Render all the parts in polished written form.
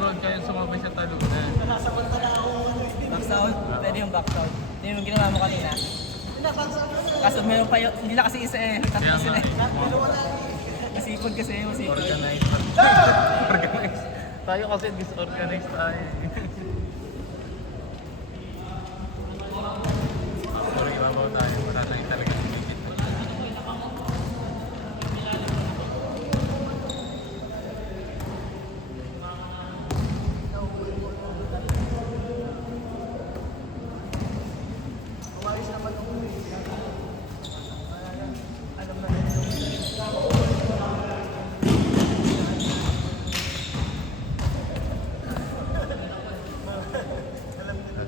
Aaron, kaya sumabay sa talunan. Backsound? Pwede yung backsound. Ito yung ginawa mo kanina. Kaso meron pa yung, hindi na kasi isa eh. Tatlo Kaya sila nga eh. eh. Masipod kasi yung masipod. Organized. Organized. Tayo kasi disorganized tayo eh. Sorry, ibabaw tayo. Wala tayo talaga sumigit.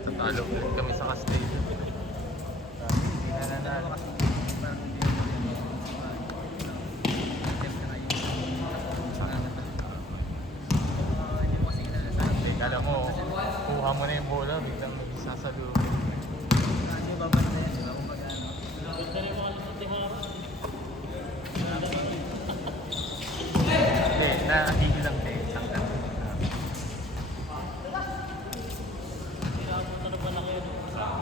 Tatalo ulit kami sa Castillo. Alam mo, kuha mo na yung bola, biglang sasalubin. Hindi, nakakigil lang din.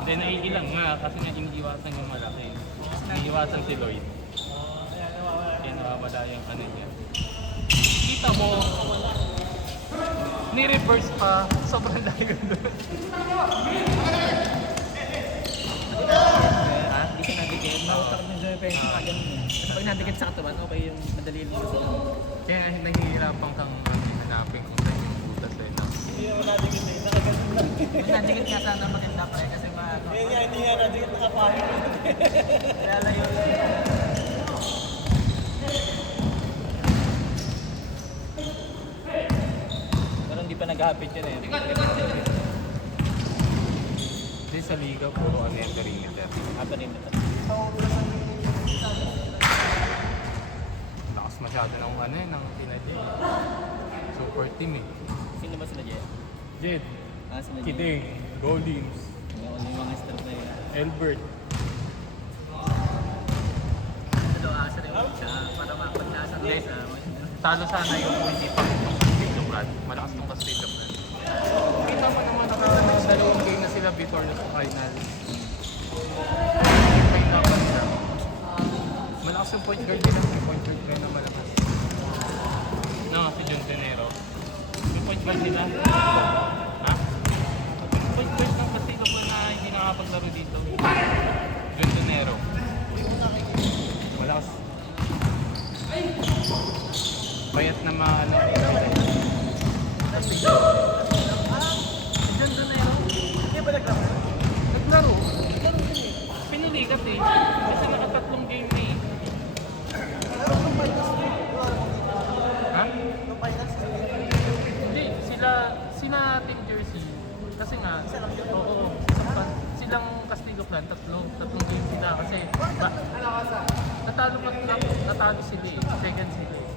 Hindi, naiilang nga kasi nga iniiwasan yung malaki. Iniiwasan si Lloyd. Kaya nawawala yung ano niya. Kita mo, ni-reverse pa, sobrang layo doon. Ha? Hindi siya nadikit. Mautak ng Joy yung ganun eh. Kasi pag nadikit sa katawan, okay yung madali lang yung sila. Kaya nahihirapan kang hanapin kung saan yung butas eh. Kung nadikit nga sana maganda pa eh kasi maano. Hindi nga nadikit nakapayo. Kaya layo. Pero hindi pa nag-hapit yun eh. Hindi sa liga, puro ano yung perimeter. Hapit rin ito. Lakas masyado ng ano eh, ng Pinay. Super team eh. Sino ba sila Jed? Jed, Sila Jed. Kideng, Goldings, Yung mga stars na yun. Elbert. Ito, asa rin yung siya. Para mapag-nasa Hindi. sa Talo sana yung hindi pa itong Castillo Brad. Malakas itong Castillo Brad. Kita mo naman nakita na yung game na sila before sa final. May dapat sila. Malakas yung point guard nila. May point guard nila na malakas. No, si John Tenero. Yung point guard nila. Ha? Yung point guard ng Castillo Brad na hindi nakapaglaro dito. John Tenero. Malakas. Bayat na mga ano. Diyan doon na yun. Hindi ba naglaro? Naglaro. Pinilikat eh. Kasi nakatatlong game na eh. Ha? Hindi. Sila Team Jersey. Kasi nga, oo. Silang Castillo Clan, tatlong game sila. Kasi natalo sila eh. Second sila eh.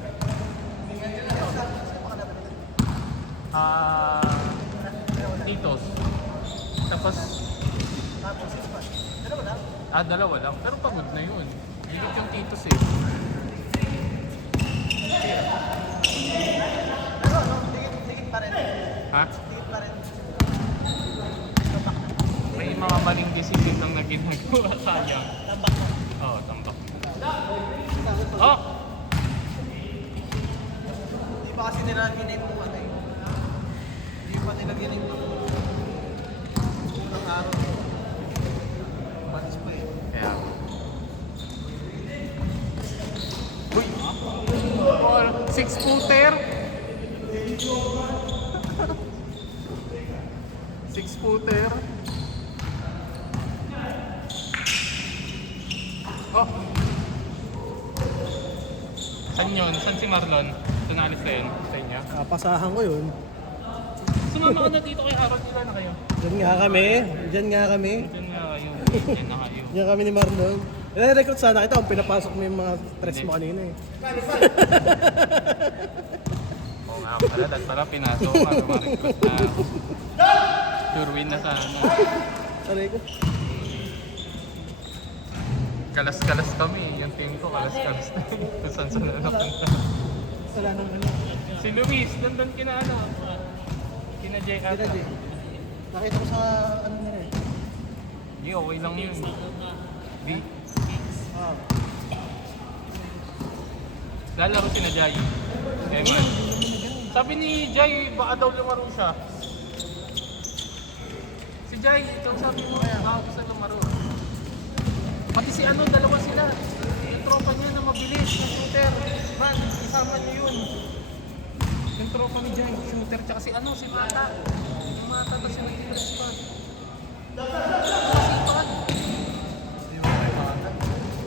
Titos. Tapos dalawa lang. Pero pagod na yun. Bigot yung Titos eh. Dikit pa rin. Ha? Dikit pa rin. May mga maling decision lang na ginagawa. Sayang. Tambak na. Oo, tambak. Oh! Hindi pa kasi nila giname mo ano eh. Hindi pa nila giname mo. Unang araw. Months pa eh. Kaya. Uy! 6-footer! 6-footer! Oh! Saan yun? Saan si Marlon? Tunalis na yun sa inyo? Pasahan ko yun. Sumama ka na dito kay Aaron. Ilan na kayo? Diyan nga kami. Diyan nga kami. Diyan nga kayo. Diyan na kayo. Diyan kami ni Marlon. I-recruit sana kita kung pinapasok mo yung mga stress mo kanina eh. Oo nga pala. Dahil pala pinasok ka. Recruit na. Sure win na sana. Aray ko. Kalas-kalas kami. Yung team ko kalas-kalas na. Kung saan na napunta. Wala nang ano. Si Luis, nandun kina ano. Kina Jay Kita ata. Jay. Nakita ko sa ano nila eh. Hindi, okay lang yun. Di. Ah. Lalaro si na Jay. Eman. Sabi ni Jay, baka daw lumaro siya. Si Jay, ito sabi mo, baka ko sa lumaro. Pati si ano, dalawa sila. Yung tropa niya na mabilis, yung shooter. Man, isama niyo yun. Yung tropa ni Jay, shooter, tsaka si ano, si Mata. Yung Mata na sila yung spot. Sipag. Hindi mo kayo makata.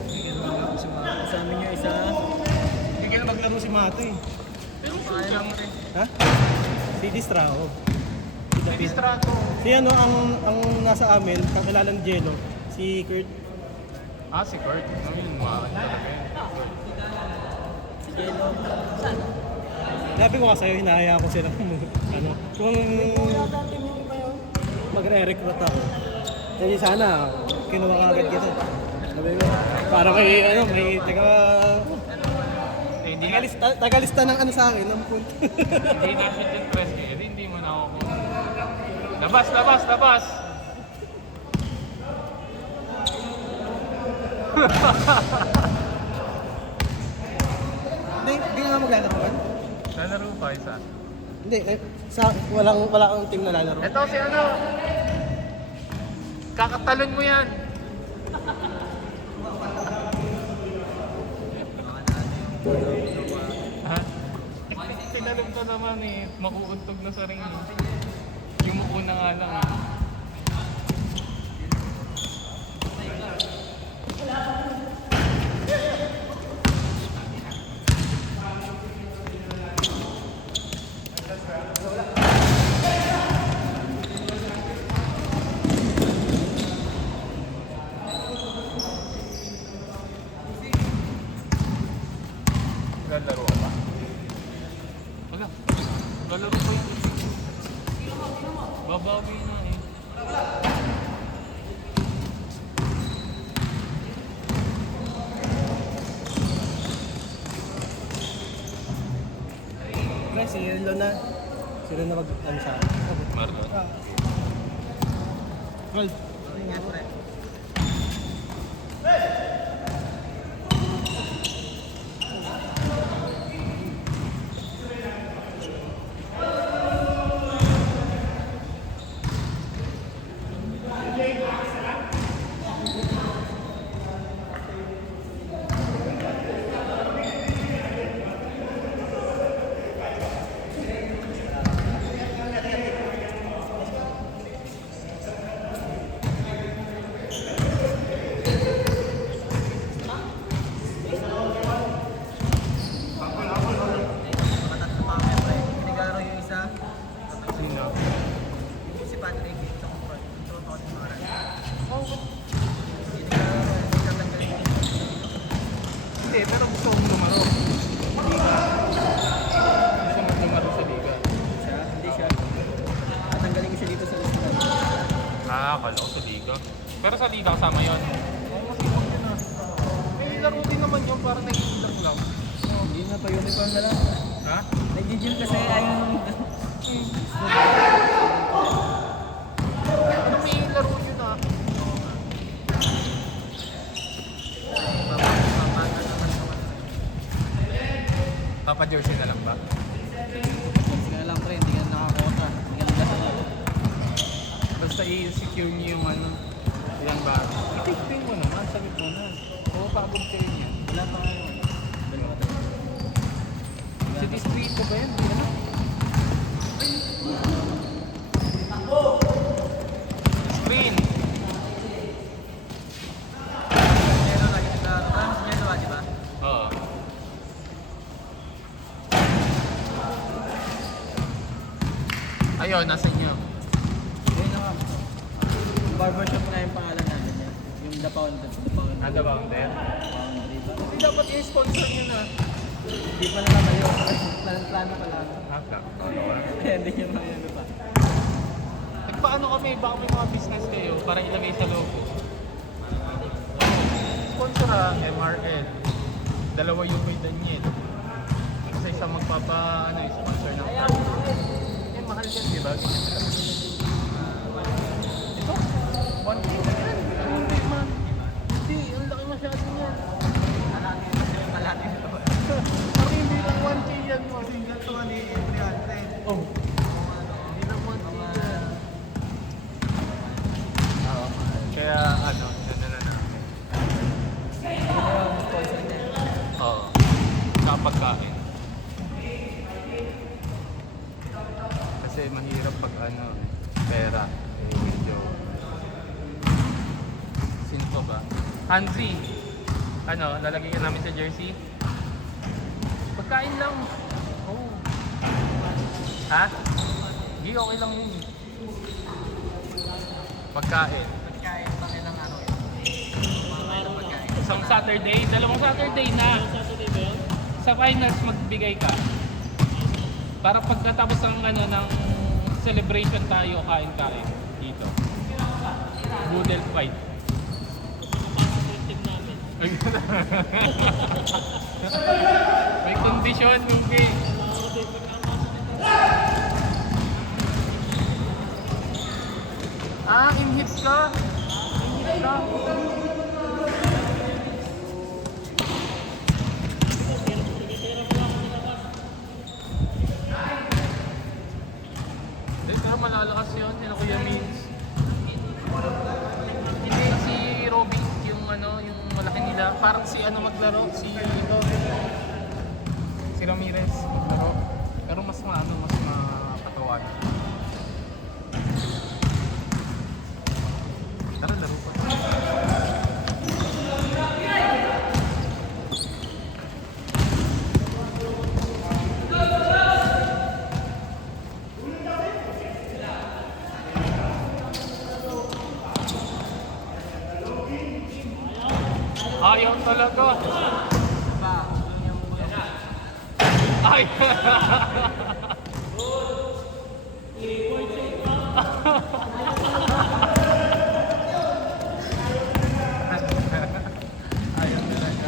Hindi ka maglaro si Mata. Kasama niyo isa. Hindi ka maglaro si Mata eh. Pero shooter. Ha? Si Distrao. Si Distrato. Si ano ang nasa amin, kakilala ni Jello, si Kurt. Ah, si Kurt. Ano yun, mga talaga yun. Si Jello. Saan? Sabi ko nga sa'yo, hinahaya ko sila ano, kung magre-recruit ako. Kasi sana, kinuha ka agad kita. Sabi ko, para kay, ano, may Eh, hindi nga, tagalista ng ano sa akin, ng punto. hindi na shoot yung press eh. Hindi mo na ako. Labas, labas, labas! Hindi nga maglalaro ka? Lalaro pa isa. Hindi, wala kang team na lalaro. Ito si ano. Kakatalon mo yan. Ha? Tinalong ko naman eh. Makuuntog na sa ring. Yung una nga lang eh. Lalaro ka ba? Wala. Lalaro pa yun. Babawi na eh. Pre, si Rilo na. Sila na ano sa akin. Marlon. Gold. Pinagaro yung isa. Sino? Si Patrick. Ito ko. Ito ko sa mga Hindi, pero gusto kong lumaro. Liga. Gusto mo lumaro sa liga. Hindi siya. Tatanggalin ko siya dito sa listahan. Ah, akala ko sa liga. Pero sa liga kasama yun. Oo, masipag yun ah. May laro din naman yun, parang nag-iilang lang. Hindi na pa uniform na lang. Ha? Nag-gym kasi ayun. Ano may laro yun ah? Papa jersey na lang ba? Sige na lang pre, hindi ka na nakakota. Hindi ka na lahat. Basta i-secure niyo yung ano, ilang ba? I-take mo naman, sabi mo na. Oo, paabog kayo niya. Wala pa ngayon. Dalawa tayo. Sa distrito ba yan? Hindi na. Screen! Meron lagi sa Meron di ba? Oo. Ayun, nasa inyo. Ayun na nga. Yung barbershop na yung pangalan natin yan. Yung The Pounded. The Pounded. Ada ba ang there? Boundary ba? Hindi dapat i-sponsor nyo na. Hindi pa naman kayo. Plano pa lang. Haka. Kaya hindi nyo mga ano pa. Nagpaano kami, baka may mga business kayo para ilagay sa logo. Sponsor MRL. Dalawa yung may Daniel. Isa magpapa, sponsor ng car. Eh, mahal yan, di ba? Ganyan talaga. Ito, 1K na yan. Hindi man. Hindi, ang laki masyado yan. Malati nito. Parang hindi lang 1K yan mo. Single to ni 300. Oh. Hindi lang 1K yan. Oo. Kaya ano, yun na namin. Sponsor na. Oo. Saka pagkain. Kasi mahirap pag ano, pera. Eh, medyo... Sino pa ba? Hanzi! Ano, lalagay ka namin sa jersey? Pagkain lang. Oh. Ha? Hindi, okay lang yun. Pagkain. Pagkain pa ng ano yun. Mga pagkain. Isang Saturday, dalawang Saturday na. Sa finals magbigay ka. Para pagkatapos ng ano ng celebration tayo kain-kain dito. Boodle fight. May kondisyon yung game. Ah, in-hit ka? In-hit ka? Pero malalakas yun, yun ako yung means. Hindi si Robby, yung ano, yung malaki nila. Parang si ano maglaro, si ito. Si Ramirez maglaro. Pero mas maano, mas makatawan. Tara, laro pa. Ayaw talaga. Ay! Ayaw talaga.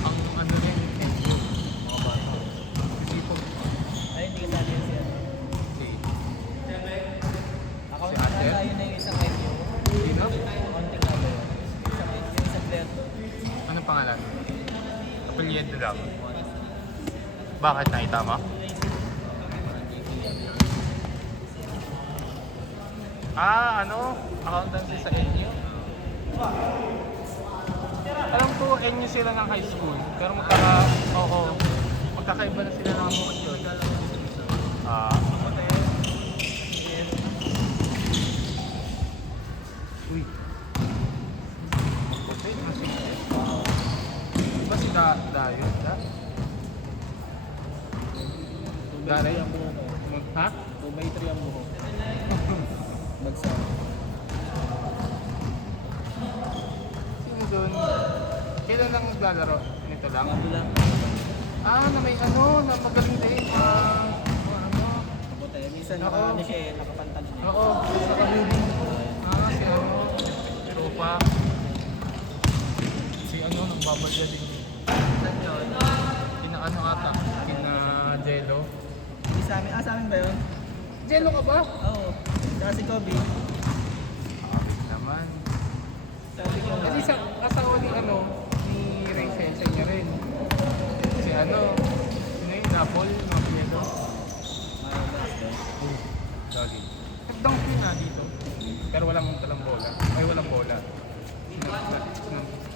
Ang ano rin, medyo mga bata. Kasi pag Ay, hindi ka dali siya. si Ako Si na Ate? tayo na yung isang IPO. Sino? Konting ano yun. Yung isang player to. Anong pangalan? Apelyido lang. Bakit nakita mo? Ah, ano? Accountancy sa NU? Alam ko, NU sila ng high school. Pero magkakaiba na sila ng mga doon. Ah, uy. Magputi na si ba si Dayo? Daray ang buhok ko. Ha? 2x3 ang buhok. Bagsak. Sino doon? Kailan lang naglalaro? Nito lang? Mga lang. Ah, na may ano, na magaling din. Ano? Mabuti. Minsan Oo. ano siya eh, nakapantal siya. Oo, sa kamuli. Ah, si ano, si Rupa. Si ano, nagbabalya din. Kina ano ata? Kina Jello. Hindi sa amin. Ah, sa amin ba yun? Jello ka ba? Oo. Saka si Kobe. Abig naman. Sabi ko nga. Kasi sa asawa ni ano, ni Rachel, sa niya rin. Si ano, sino yung Napol, mga Jello. Lagi. Nag-donkey na dito. Pero walang bola. Ay, walang bola.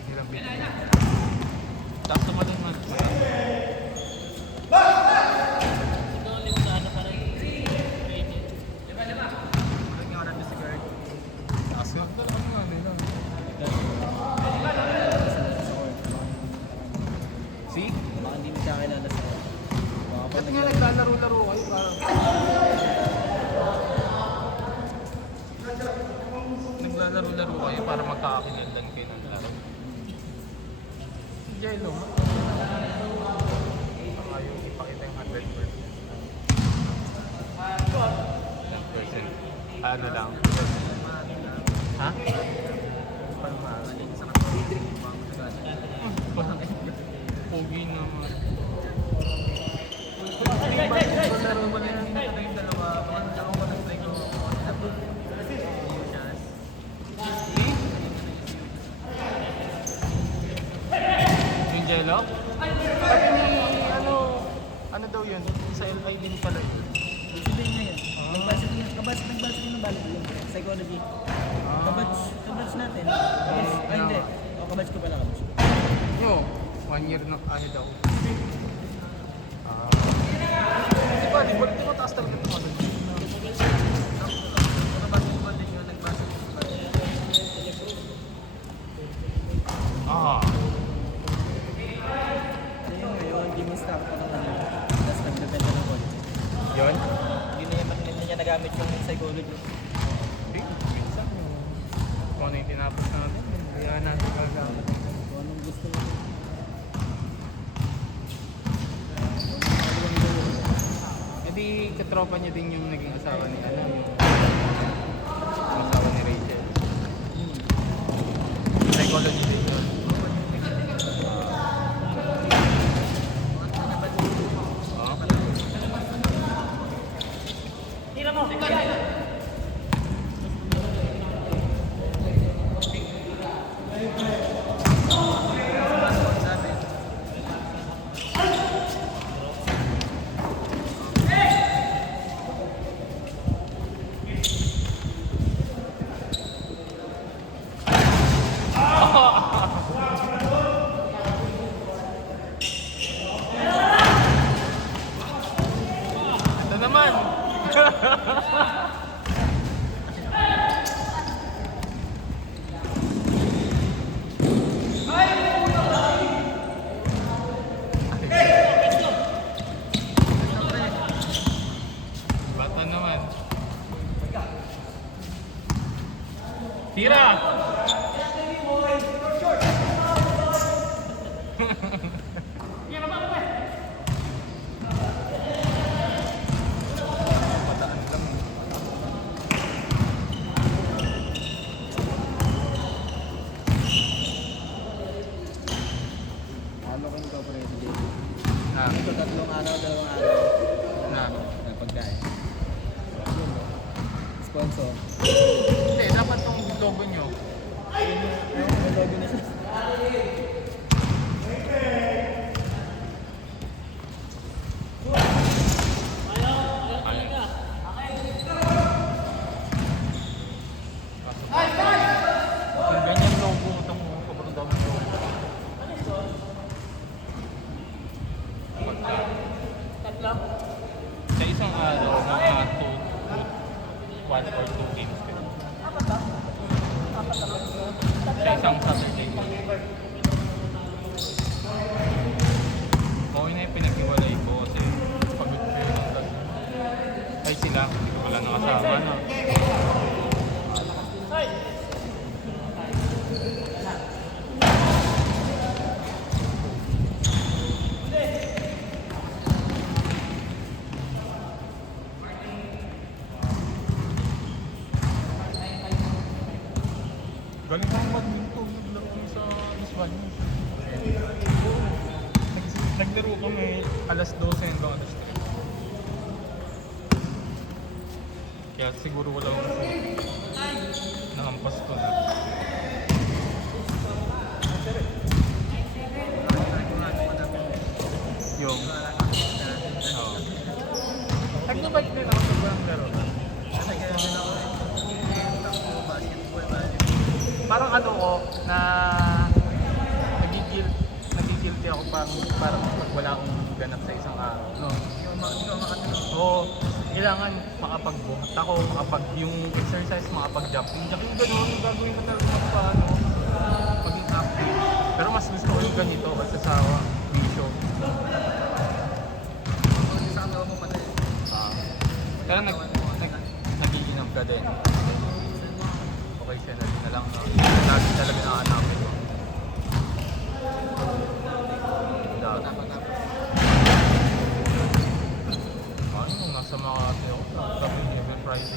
Nilang binigay. Tapos tumalun man. Taas nga. Ano nga nila? See? Baka hindi mo siya kilala sa baka pa Ba't nga naglalaro-laro kayo? Naglalaro-laro kayo para magkakakinaldan kayo ng laro. Si Jello, baka yung ipakita yung 100%. Ano lang. Ha? Parang maagalin sa kapatid. Pogi naman. Laro mo na yung dalawa. Baka ako ko nag-try ko. Yung jello? Sabi ni, ano daw yun? Sa LI din pala yun. Sabihin niya yun. Nagbasa din ng volleyball. Psychology. Kabatch natin. Hindi. O, kabatch ko pala, kabatch. Yo, 1 year na ano daw. Di ba taas talaga ito mga Ah. Ayun ngayon, hindi mo start pa ng kanina. Tapos nagbebenta ng kotse. Yun? Hindi niya nagamit yung psychology. Hindi. Minsan. Kung ano yung tinapos natin, kaya natin gagamit. Kung anong gusto mo. E di, katropa niya din yung naging asawa ni Alam. Yung asawa ni Rachel. Psychology din yun. Ito naman! Bata naman. Tira! Pataan lang. Ano kung ikaw pala ito, JJ? Ah, Ito, 3 araw, 2 araw. na. Ng pagkain. Yun, no? Sponsor. Hindi, dapat tong logo nyo. May logo na siya. Kung ganyan logo, utang mo, sobrang dami logo. Sa isang araw, mga 1 or 2 games ka. Sa isang Saturday. Okay na yung pinag-iwalay ko kasi pagod ko yun ang dati. Ay sila, wala nang kasama na. Galing akong badminton, naglaro kami sa Miss Vanya. Naglaro kami alas 12 hanggang alas 3. Kaya siguro wala akong nakampas ko na. Yung oo. Nagbabike din ako sa bulang laro. Parang ano ko na nagigilty ako parang pag wala akong ganap sa isang araw. No. Oo, kailangan makapagbuhat ako, yung exercise, makapag-jumping. Yung gano'n, gagawin ko talaga ng paano, maging active. Pero mas gusto ko yung ganito kasi sa video. Pero nagiinom ka din. Okay siya na din na lang. Lagi talaga nakahanapin ko. Ano, nasa Makati ako. Sabi niya, Friday.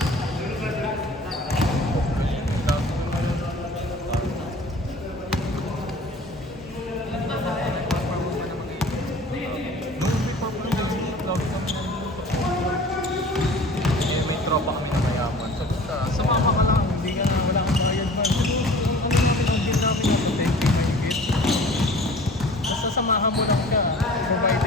mahamon ako siya. Provided